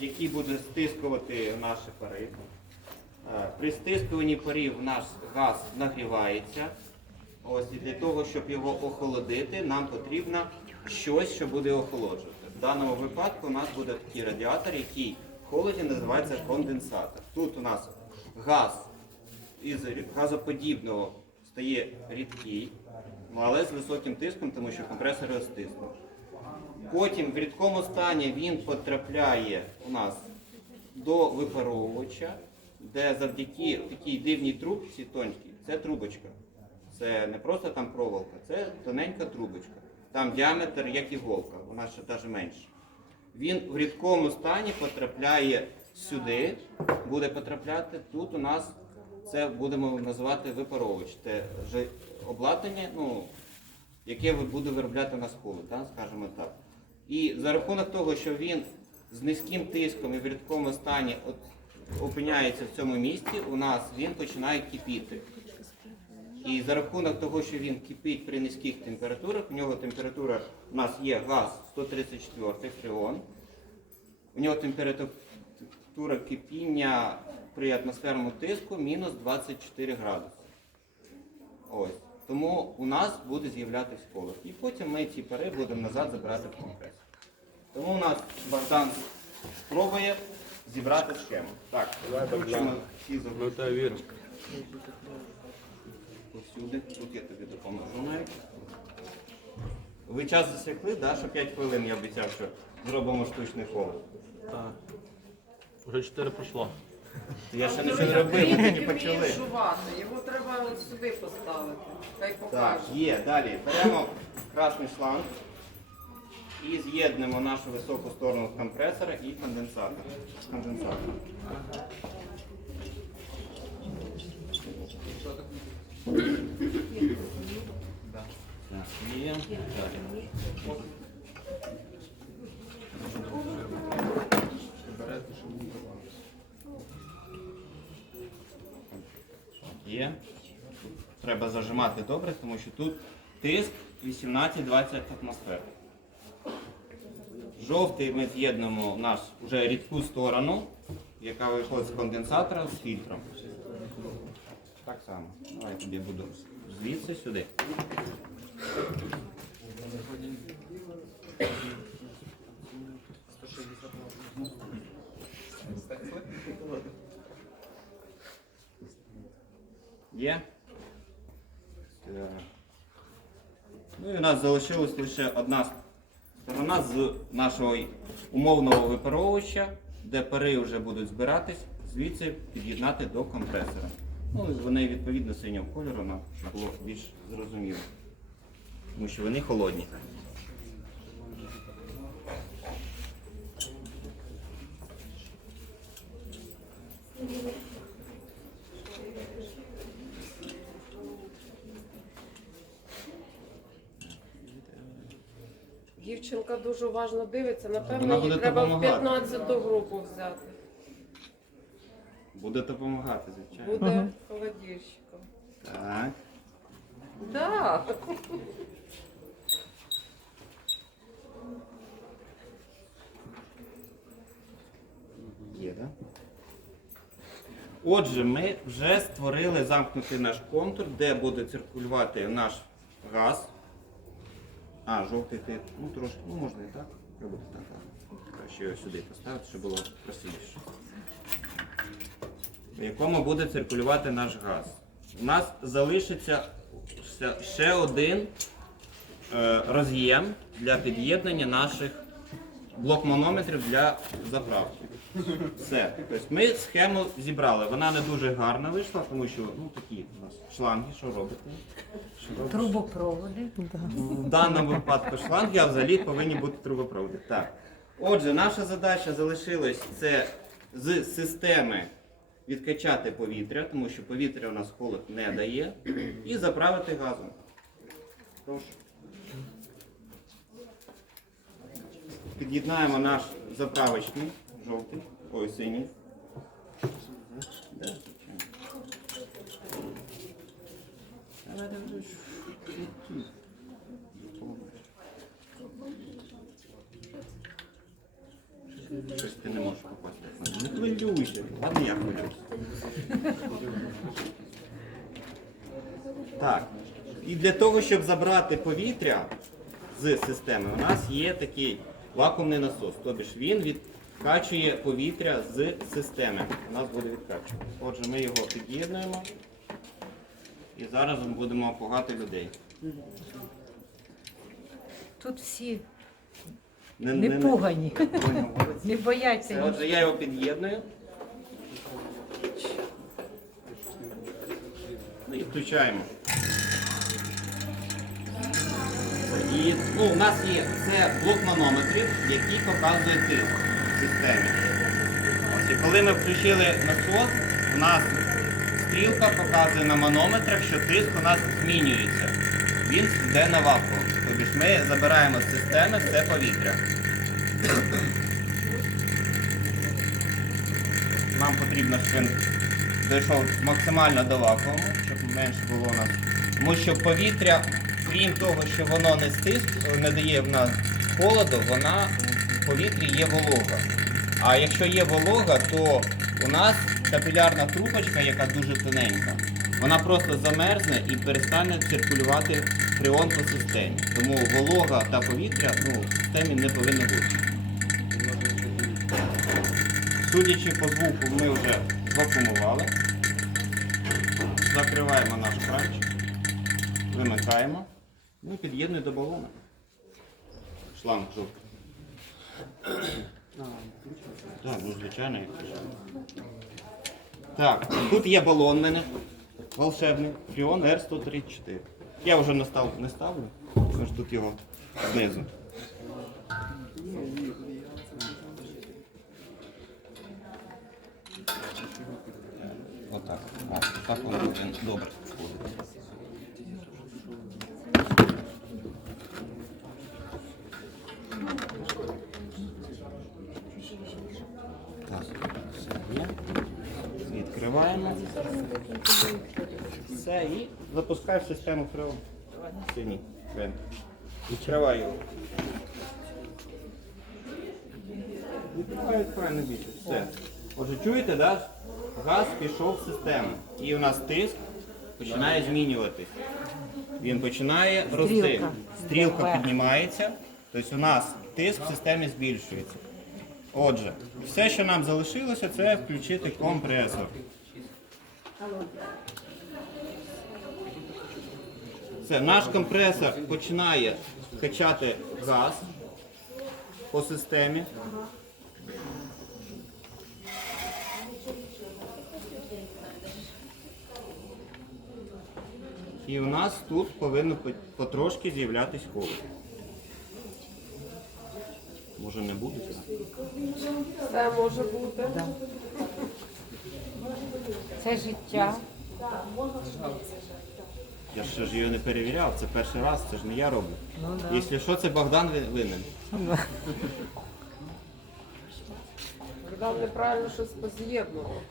який буде стискувати наші пари. При стискуванні парів наш газ нагрівається. Ось і для того, щоб його охолодити, нам потрібно щось, що буде охолоджувати. В даному випадку у нас буде такий радіатор, який в холоді називається конденсатор. Тут у нас газ із газоподібного стає рідкий, але з високим тиском, тому що компресор його стиснув. Потім в рідкому стані він потрапляє у нас до випаровувача, де завдяки такій дивній трубці тонькій, це трубочка. Це не просто там проволока, це тоненька трубочка. Там діаметр як іголка, вона ще навіть менша. Він в рідкому стані потрапляє сюди, буде потрапляти. Тут у нас це будемо називати випаровувач. Це обладнання, ну, яке буде виробляти на холод, скажімо так. І за рахунок того, що він з низьким тиском і в рідкому стані опиняється в цьому місці, у нас він починає кипіти. І за рахунок того, що він кипить при низьких температурах, у нього температура, у нас є газ 134 фреон, у нього температура кипіння при атмосферному тиску мінус 24 градуси. Ось. Тому у нас буде з'являтися холод. І потім ми ці пари будемо назад забирати в компресор. Тому у нас Богдан спробує зібрати схему. Так, включимо всі заглушки тебе повсюди. Тут я тобі допоможу навіть. Ви час засікли, да? що 5 хвилин я обіцяв, що зробимо штучний холод. Так. Вже 4 пройшло. Я ще нічого не робив, ми тільки почали. жувати, його треба от сюди поставити. Так, покаже. є. Далі беремо красний шланг і з'єднуємо нашу високу сторону компресора і конденсатор. конденсатор. Так, є. Далі. Є. Треба зажимати добре, тому що тут тиск 18-20 атмосфер. Жовтий ми з'єднуємо наш вже рідку сторону, яка виходить з конденсатора з фільтром. Так само. Давай тобі буду звідси сюди. Є? Так. Ну і у нас залишилась лише одна сторона з нашого умовного випаровувача, де пари вже будуть збиратись, звідси під'єднати до компресора. Ну, і вони відповідно синього кольору, щоб було більш зрозуміло. Тому що вони холодні. Дівчинка дуже уважно дивиться, Вона напевно, буде їй треба в допомагати. 15-ту групу взяти. Буде допомагати, звичайно. Буде холодильщиком. Так. Да. Є, да? Отже, ми вже створили замкнутий наш контур, де буде циркулювати наш газ. А, жовтий ти, ну трошки, ну можна і так. Хай буде так. Краще його сюди поставити, щоб було красивіше. В якому буде циркулювати наш газ. У нас залишиться ще- один е, роз'єм для під'єднання наших блок-манометрів для заправки. Все. Тобто ми схему зібрали. Вона не дуже гарна вийшла, тому що ну, такі у нас шланги, що робите? Що? Трубопроводи. В даному випадку шланги, а взагалі повинні бути трубопроводи. Так. Отже, наша задача залишилась це з системи відкачати повітря, тому що повітря у нас холод не дає, і заправити газом. Прошу. Під'єднаємо наш заправочний, жовтий, ой, синій. Щось ти не можеш попасти. Не хвилюйся. Ладно, я хвилююся. Так. І для того, щоб забрати повітря з системи, у нас є такий вакуумний насос. Тобто він відкачує повітря з системи. У нас буде відкачувати. Отже, ми його під'єднуємо. І зараз ми будемо опугати людей. Тут всі Не, не пугані, не бояться. Отже, я його під'єдную. Ну і включаємо. І ну, у нас є це блок манометрів, який показує тиск системі. Ось, і коли ми включили насос, у нас стрілка показує на манометрах, що тиск у нас змінюється. Він йде на вакуум. Тобто ми забираємо з системи все повітря. Нам потрібно, щоб він дійшов максимально до вакууму, щоб менше було у нас. Тому що повітря, крім того, що воно не стиск, не дає в нас холоду, вона повітрі є волога. А якщо є волога, то у нас капілярна трубочка, яка дуже тоненька, вона просто замерзне і перестане циркулювати фреон по системі. Тому волога та повітря ну, в системі не повинно бути. Судячи по звуку, ми вже вакуумували. Закриваємо наш кранчик, вимикаємо ну і під'єднуємо до балона. Шланг жовтий. Так, ну звичайно, як. Так, тут є балон мене волшебний, Фріон R134. Я вже не, став, не ставлю, що тут його знизу. Отак. О, так воно добре входить. Так, все є. Відкриваємо. Все, і запускаю в систему фреон. Синій крем. Відкриваю його. Відкриваю, не більше. Все. Отже, чуєте, да? Газ пішов в систему. І у нас тиск починає змінюватись. Він починає рости. Стрілка. Стрілка піднімається. Тобто у нас тиск в системі збільшується. Отже, все, що нам залишилося, це включити компресор. Все, наш компресор починає качати газ по системі. І у нас тут повинно потрошки з'являтись холод. Може не буде? Все може бути. Це життя. Я ще ж її не перевіряв, це перший раз, це ж не я роблю. Якщо що, це Богдан винен. Богдан неправильно щось поз'єднував.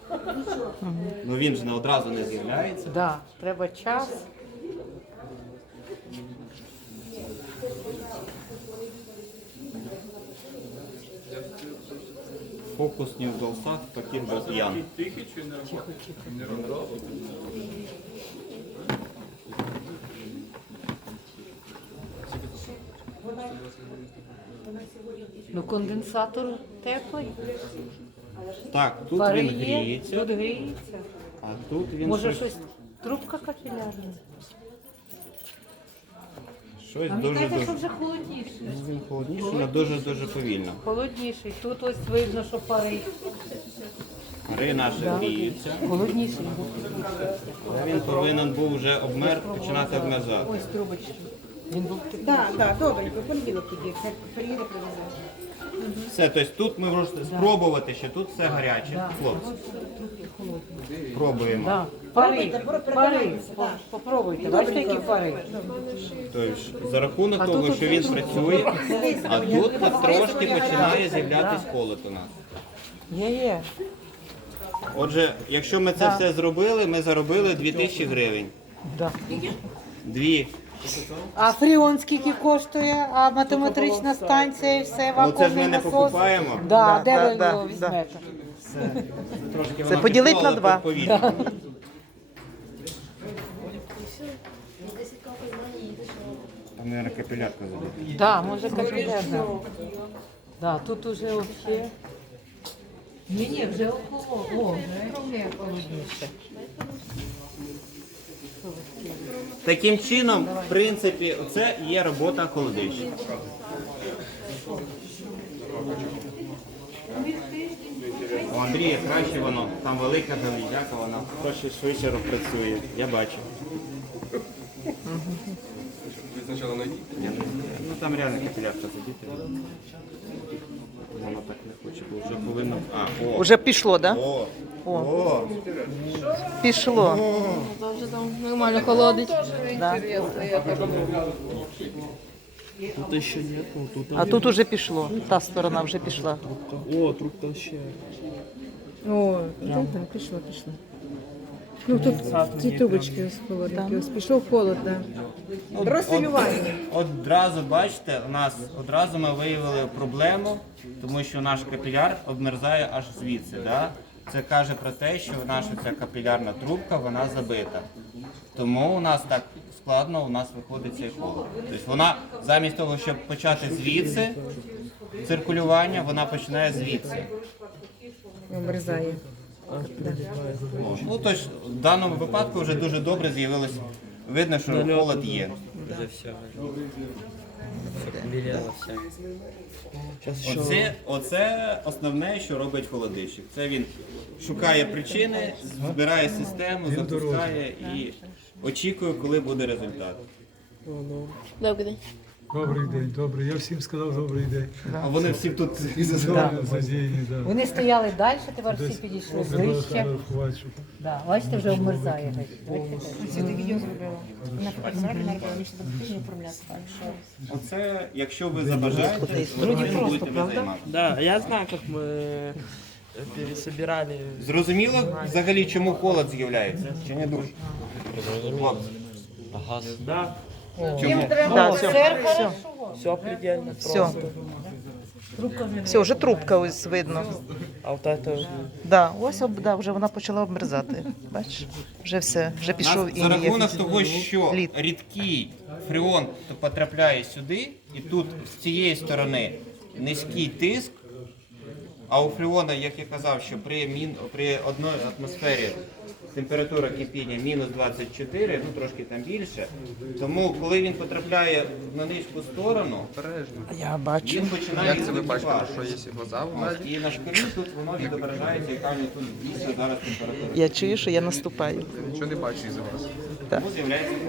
Ну він ж не одразу не з'являється. Да. Треба час. Фокус не вдався, таким був п'ян. Ну конденсатор теплий. Так, тут Пари він є, гріється, тут гріється. а тут він Може щось, щось трубка капілярна. щось А мені дуже що дуже. вже холодніше. Ну, Він холодніше, але дуже дуже повільно. Холодніший. Тут ось видно, що пари. Пари наші Да. гріються. Холодніший. Він повинен був вже обмер, починати обмерзати. Ось трубочки. Він був такий. Так, так, добренько, понеділок тоді, приїде, привезе. Все, тобто тут ми можемо спробувати, що тут все гаряче. Да. Хлопці, пробуємо. Да. Пари, Пробуйте, пари. переконайтеся, так. Попробуйте. Бачите, які пари? Тобто, за рахунок того, що він працює, а тут трошки починає з'являтись холод у нас. Є, є. Отже, якщо ми це Да. все зробили, ми заробили 2000 гривень. Да. Дві А фріон скільки коштує, а математична станція і все, Ну це ж вакуумний ми не насос. покупаємо. Да, де да, ви да, його візьмете? Трошки Це поділить на два. повільно. Там, мабуть, капілярка забита. Да, може капітальна. Да, тут уже взагалі. Ні, ні, вже около. О, вже холодніше. Таким чином, в принципі, це є робота холодильщика. У Андрія краще воно, там велика залізяка, вона трошки швидше працює. Я бачу. Я не знаю. Ну там реально капілярка забита. Воно так не хоче, бо вже повинно. А, о! Уже пішло, да? О! О! Пішло. Нормально холодить. Тут ще нет, ну тут. А тут уже пішло. Та сторона вже пішла. О, трубка ще. О, так, так, пішло, пішло. Ну тут ці трубочки з. Ось пішов холод, так. Розсилювання. От, одразу бачите, у нас одразу ми виявили проблему, тому що наш капіляр обмерзає аж звідси. Да? Це каже про те, що наша ця капілярна трубка вона забита. Тому у нас так складно, у нас виходить цей холод. Тобто вона замість того, щоб почати звідси циркулювання, вона починає звідси. Обрізає. Ну тож в даному випадку вже дуже добре з'явилось. Видно, що холод є. Уже все. Белело все. Оце, оце основне, що робить холодильщик. Це він шукає причини, збирає систему, запускає і очікує, коли буде результат. Добрий день. Добрий день, добрий. Я всім сказав добрий день. А вони всі тут і Задіяні, да. Вони стояли далі, тепер всі підійшли ближче. Фотографувати, щоб Да, бачите, вже обмерзає. Бачите? Відео зробила. Оце, якщо ви забажаєте, ви повинні будете ви займатися. Да, я знаю, как мы э, пересобирали. Зрозуміло взагалі, чому холод з'являється? Чи не дуже? Хлопці, Газ. Да, Чому? Да, все, все, все предельно все. Все, вже трубка ось видно. А вот это Да, ось об- да, вже вона почала обмерзати. Бачиш? Вже все, вже пішов і за рахунок того, що Лід. рідкий фреон потрапляє сюди, і тут з цієї сторони низький тиск, а у фреона, як я казав, що при, мін, при одній атмосфері температура кипіння мінус 24, ну трошки там більше. Тому коли він потрапляє на низьку сторону, Я бачу. він починає Як це ви бачите, що є вода І на шкалі тут воно відображається, яка в нього тут дійсно зараз температура. Я чую, що я наступаю. Нічого не бачу за Тому з'являється